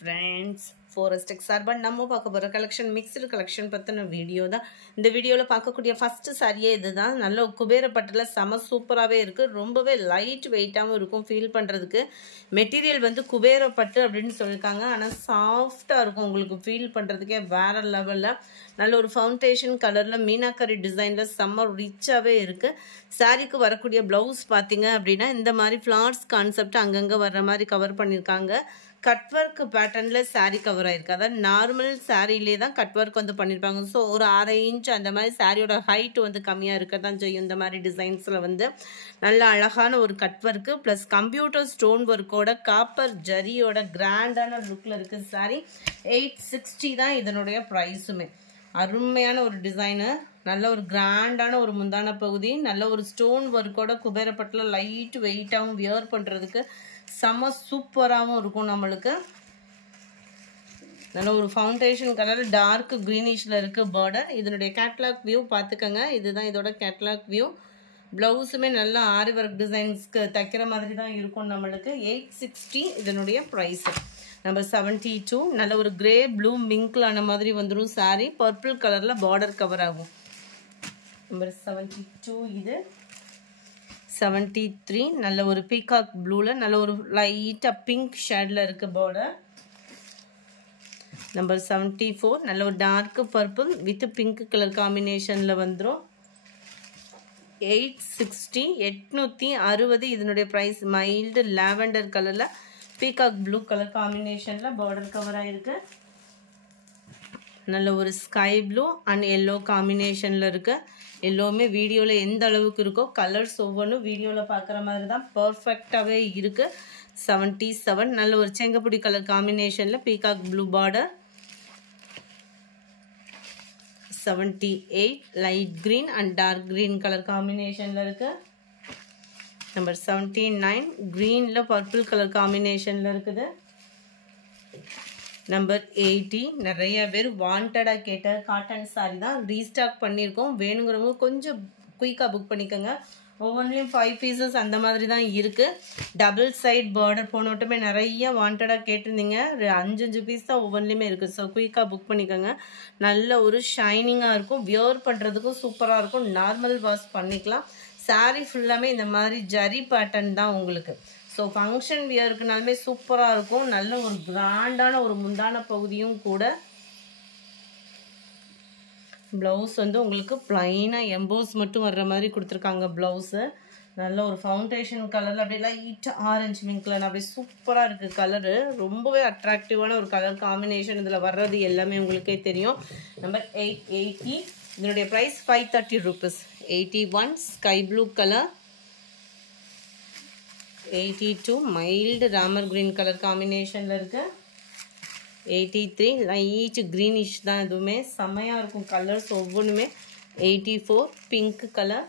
friends, Forest Urban நம்ம பார்க்க போற collection mixed collection பத்தின வீடியோ தான். இந்த வீடியோல பார்க்கக்கூடிய ஃபர்ஸ்ட் சாரியே இதுதான். நல்ல குபேர பட்டுல செம சூப்பராவே இருக்கு. ரொம்பவே லைட் வெயிட்டாவும் இருக்கும் ஃபீல் பண்றதுக்கு. மெட்டீரியல் வந்து குபேர பட்டு அப்படினு சொல்லிருக்காங்க. ஆனா சாஃப்ட்டா இருக்கும் உங்களுக்கு ஃபீல் பண்றதுக்கே வேற லெவல்ல. நல்ல ஒரு ஃபவுண்டேஷன் கலர்ல மீனாக்கரி டிசைன்ல செம ரிச்சாவே இருக்கு. சாரிக்கு வரக்கூடிய ப்ளவுஸ் பாத்தீங்க அப்படினா இந்த மாதிரி ஃப்ளார்ஸ் கான்செப்ட் அங்கங்க வர்ற மாதிரி கவர் பண்ணிருக்காங்க. கட் ஒர்க் பேட்டர்ன்ல சாரி கவர் ஆயிருக்கு. அதாவது நார்மல் சாரியிலே தான் கட் ஒர்க் வந்து பண்ணிருப்பாங்க. ஸோ ஒரு 6 இன்ச் அந்த மாதிரி சாரியோட ஹைட் வந்து கம்மியா இருக்க தான் செய்யும். இந்த மாதிரி டிசைன்ஸ்ல வந்து நல்ல அழகான ஒரு cut work plus computer stone ஒர்க்கோட காப்பர் ஜரியோட கிராண்டான லுக்ல இருக்கு சாரி. 860 தான் இதனுடைய பிரைஸுமே. அருமையான ஒரு டிசைனர், நல்ல ஒரு கிராண்டான ஒரு முந்தான பகுதி, நல்ல ஒரு ஸ்டோன் ஒர்க்கோட குபேரப்பட்டில் லைட் வெயிட்டாகவும் வியர் பண்ணுறதுக்கு செம சூப்பராகவும் இருக்கும். நம்மளுக்கு நல்ல ஒரு ஃபவுண்டேஷன் கலர் டார்க் க்ரீனிஷில் இருக்குது பார்டர். இதனுடைய கேட்லாக் வியூ பார்த்துக்கோங்க. இதுதான் இதோட கேட்லாக் வியூ. ப்ளவுஸுமே நல்ல ஆரி ஒர்க் டிசைன்ஸ்க்கு தைக்கிற மாதிரி தான் இருக்கும் நம்மளுக்கு. 860 இதனுடைய ப்ரைஸு. நம்பர் 72 நல்ல ஒரு கிரே ப்ளூ மிங்க்ல ஆன மாதிரி வந்துடும் சாரி. பர்பிள் கலரில் பார்டர் கவர் ஆகும். நம்பர் 72 இது. 73 நல்ல ஒரு பீகாக் ப்ளூல நல்ல ஒரு லைட்டாக பிங்க் ஷேடில் இருக்கு பார்டர். நம்பர் 74 நல்ல ஒரு dark purple with pink colour காம்பினேஷனில் வந்துடும். 860 860 இதனுடைய ப்ரைஸ். மைல்டு லாவெண்டர் கலரில் பீகாக் ப்ளூ கலர் காம்பினேஷனில் பார்டர் கவர் ஆகிருக்கு. நல்ல ஒரு ஸ்கை ப்ளூ அண்ட் எல்லோ காம்பினேஷனில் இருக்கு. எல்லோவுமே வீடியோவில் எந்த அளவுக்கு இருக்கோ கலர்ஸ் ஒவ்வொன்றும் வீடியோவில் பார்க்குற மாதிரி தான் பர்ஃபெக்டாகவே இருக்குது. 77 நல்ல ஒரு செங்கப்புடி கலர் காம்பினேஷனில் peacock blue border. 78 light green and dark green colour காம்பினேஷனில் இருக்குது. நம்பர் 79 க்ரீனில் பர்பிள் கலர் காம்பினேஷனில் இருக்குது. நம்பர் 80 நிறைய பேர் வாண்டடாக கேட்ட காட்டன் சாரி தான் ரீஸ்டாக் பண்ணியிருக்கோம். வேணுங்கிறவங்க கொஞ்சம் குயிக்காக புக் பண்ணிக்கோங்க. ஒவ்வொன்றிலையும் 5 பீசஸ் அந்த மாதிரி தான் இருக்குது. டபுள் சைட் பார்டர் போனோட்டுமே நிறைய வாண்டடாக கேட்டிருந்தீங்க. 5 பீஸ் தான் ஒவ்வொன்றிலையுமே இருக்குது. ஸோ குயிக்காக புக் பண்ணிக்கோங்க. நல்ல ஒரு ஷைனிங்காக இருக்கும். வியர் பண்ணுறதுக்கும் சூப்பராக இருக்கும். நார்மல் வாஷ் பண்ணிக்கலாம். சாரி ஃபுல்லாமே இந்த மாதிரி ஜரி பேட்டர்ன் தான் உங்களுக்கு. ஸோ ஃபங்க்ஷன் வியருக்குனாலுமே சூப்பராக இருக்கும். நல்ல ஒரு கிராண்டான ஒரு முந்தான பகுதியும் கூட. ப்ளவுஸ் வந்து உங்களுக்கு ப்ளைனாக எம்போஸ் மட்டும் வர்ற மாதிரி கொடுத்துருக்காங்க ப்ளவுஸு. நல்ல ஒரு ஃபவுண்டேஷன் கலரில் அப்படியே லைட்டாக ஆரஞ்சு மிங்க் கலர் அப்படியே சூப்பராக இருக்குது கலரு. ரொம்பவே அட்ராக்டிவான ஒரு கலர் காம்பினேஷன் இதில் வர்றது எல்லாமே உங்களுக்கே தெரியும். நம்பர் 880 இதனுடைய price 530 rupees. 81 sky blue colour. 82 mild Ramar green colour காம்பினேஷனில் இருக்குது. 83 லைட் க்ரீனிஷ் தான். எதுவுமே செம்மையாக இருக்கும் கலர்ஸ் ஒவ்வொன்றுமே. 84 பிங்க் கலர்.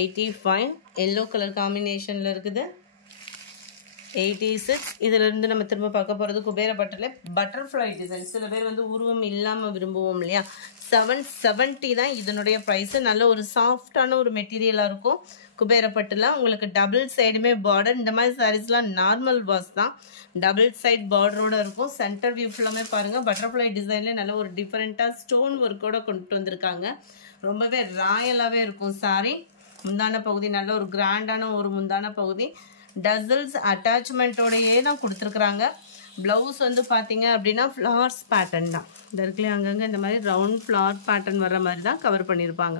85 எல்லோ கலர் காம்பினேஷனில் இருக்குது. 86 இதிலிருந்து நம்ம திரும்ப பார்க்க போகிறது குபேரப்பட்டில் பட்டர்ஃப்ளை டிசைன். சில பேர் வந்து உருவம் இல்லாமல் விரும்புவோம் இல்லையா. 770 தான் இதனுடைய ப்ரைஸு. நல்ல ஒரு சாஃப்டான ஒரு மெட்டீரியலாக இருக்கும் குபேரப்பட்டில். உங்களுக்கு டபுள் சைடுமே பார்டர். இந்த மாதிரி சாரீஸ்லாம் நார்மல் வாஷ் தான். டபுள் சைட் பார்டரோட இருக்கும். சென்டர் வியூ ஃபுல்லாமே பாருங்கள். பட்டர்ஃப்ளை டிசைன்லேயே நல்ல ஒரு டிஃப்ரெண்ட்டாக ஸ்டோன் ஒர்க்கோட கொண்டு வந்திருக்காங்க. ரொம்பவே ராயலாகவே இருக்கும் சாரி. முந்தான பகுதி நல்ல ஒரு கிராண்டான ஒரு முந்தான பகுதி. டசல்ஸ் அட்டாச்மெண்ட்டோடையே தான் கொடுத்துருக்குறாங்க. ப்ளவுஸ் வந்து பார்த்தீங்க அப்படின்னா ஃப்ளார்ஸ் பேட்டர்ன் தான். இந்த இருக்குல்லையே அங்கங்கே இந்த மாதிரி ரவுண்ட் ஃப்ளார் பேட்டர்ன் வர்ற மாதிரி தான் கவர் பண்ணியிருப்பாங்க.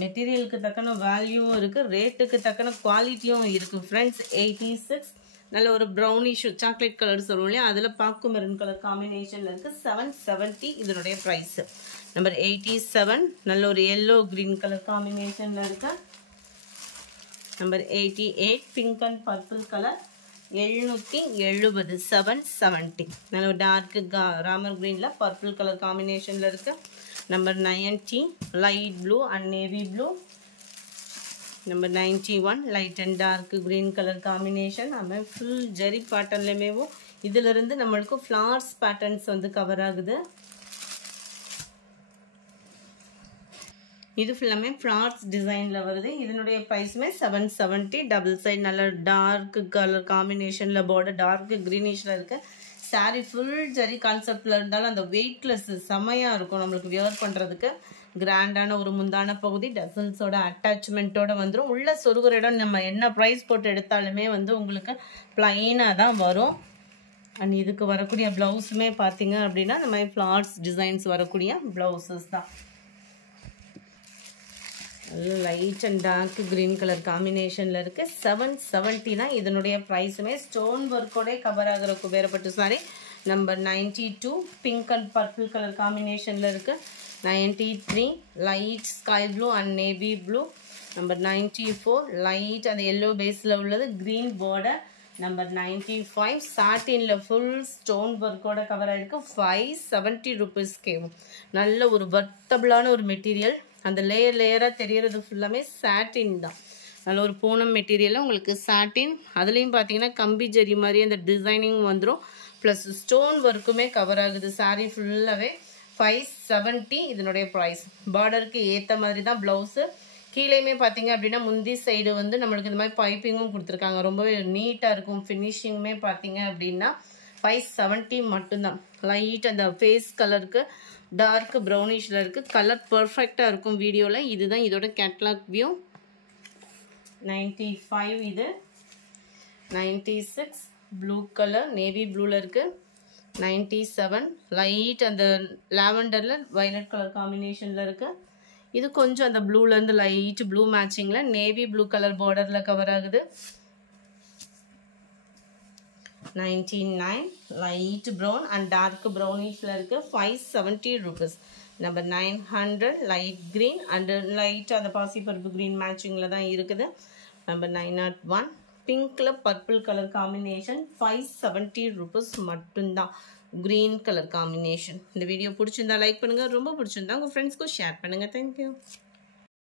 மெட்டீரியலுக்கு தக்கன வேல்யூவும் இருக்குது, ரேட்டுக்கு தக்கன குவாலிட்டியும் இருக்குது ஃப்ரெண்ட்ஸ். 86 நல்ல ஒரு ப்ரௌனிஷ் சாக்லேட் கலர் சொல்லுவோம் இல்லையா, அதில் பாக்கு மெரூன் கலர் காம்பினேஷனில் இருக்குது. 770 இதனுடைய ப்ரைஸு. நம்பர் 87 நல்ல ஒரு எல்லோ க்ரீன் கலர் காம்பினேஷனில் இருக்குது. Number 88 pink and purple colour. 770 770 நல்ல ஒரு டார்க் ராமர் க்ரீனில் பர்பிள் கலர் காம்பினேஷனில் இருக்குது. Number 90 light blue and navy blue. Number 91 light and dark green colour combination. நம்ம ஃபுல் ஜரி பேட்டர்ன்லேயுமேவும் இதிலிருந்து நம்மளுக்கு ஃப்ளார்ஸ் பேட்டர்ன்ஸ் வந்து கவர் ஆகுது. இது ஃபுல்லாமே ஃப்ளார்ஸ் டிசைனில் வருது. இதனுடைய ப்ரைஸுமே 770. டபுள் சைட் நல்ல டார்க் கலர் காம்பினேஷனில் பார்டர் டார்க் க்ரீனிஷில் இருக்குது. சாரீ ஃபுல் ஜரி கான்செப்டில் இருந்தாலும் அந்த வெயிட்லெஸ் செமையாக இருக்கும் நம்மளுக்கு வியர் பண்ணுறதுக்கு. கிராண்டான ஒரு முந்தான பகுதி டசல்ஸோட அட்டாச்மெண்ட்டோட வந்துடும். உள்ள சொருகிற இடம் நம்ம என்ன ப்ரைஸ் போட்டு எடுத்தாலுமே வந்து உங்களுக்கு ப்ளைனாக தான் வரும். அண்ட் இதுக்கு வரக்கூடிய ப்ளவுஸுமே பார்த்தீங்க அப்படின்னா இந்த மாதிரி ஃப்ளார்ஸ் டிசைன்ஸ் வரக்கூடிய ப்ளவுசஸ் தான். Light and dark green colour காம்பினேஷனில் இருக்குது. 770 தான் இதனுடைய ப்ரைஸுமே. ஸ்டோன் ஒர்க்கோட கவர் ஆகிற குபேரப்பட்டு sari number 92. Pink and purple colour காம்பினேஷனில் இருக்குது. 93 light sky blue and navy blue. Number 94 light அந்த எல்லோ பேஸில் உள்ளது க்ரீன் பார்டர். நம்பர் 95 சாட்டினில் ஃபுல் ஸ்டோன் ஒர்க்கோட கவர் ஆகிருக்கு. 570 rupees கேவும். நல்ல ஒரு வர்த்தபிளான ஒரு மெட்டீரியல். அந்த லேயராக தெரியறது ஃபுல்லாமே சாட்டின் தான். நல்ல ஒரு பூனம் மெட்டீரியலில் உங்களுக்கு சாட்டின், அதுலேயும் பார்த்தீங்கன்னா கம்பி ஜரி மாதிரி அந்த டிசைனிங் வந்துடும். ப்ளஸ் ஸ்டோன் ஒர்க்குமே கவர் ஆகுது சாரீ ஃபுல்லாகவே. 570 இதனுடைய ப்ரைஸ். பார்டருக்கு ஏற்ற மாதிரி தான் ப்ளவுஸு. கீழேயுமே பார்த்தீங்க அப்படின்னா முந்தி சைடு வந்து நம்மளுக்கு இந்த மாதிரி பைப்பிங்கும் கொடுத்துருக்காங்க. ரொம்பவே நீட்டாக இருக்கும். ஃபினிஷிங்குமே பார்த்தீங்க அப்படின்னா 570 மட்டும்தான். லைட் அந்த ஃபேஸ் கலருக்கு டார்க் ப்ரௌனிஷில் இருக்குது. கலர் பர்ஃபெக்டாக இருக்கும் வீடியோவில். இதுதான் இதோட கேட்லாக் வியூ. 95 இது. 96 ப்ளூ கலர் நேவி ப்ளூவில் இருக்குது. 97 லைட் அந்த லாவெண்டரில் வயலட் கலர் காம்பினேஷனில் இருக்குது. இது கொஞ்சம் அந்த ப்ளூலேருந்து லைட் ப்ளூ மேட்சிங்கில் நேவி ப்ளூ கலர் பார்டரில் கவர் ஆகுது. 99 லைட் ப்ரௌன் அண்ட் டார்க் ப்ரௌனிஷில் இருக்குது. 570 rupees. Number 900 light green and light அந்த பாசிப்பருப்பு க்ரீன் மேட்சிங்கில் தான் இருக்குது. நம்பர் 901 பிங்க்கில் பர்பிள் கலர் காம்பினேஷன். 570 rupees மட்டும்தான். Green colour combination. இந்த வீடியோ பிடிச்சிருந்தா லைக் பண்ணுங்கள். ரொம்ப பிடிச்சிருந்தா உங்கள் ஃப்ரெண்ட்ஸ்க்கும் ஷேர் பண்ணுங்கள். தேங்க்யூ.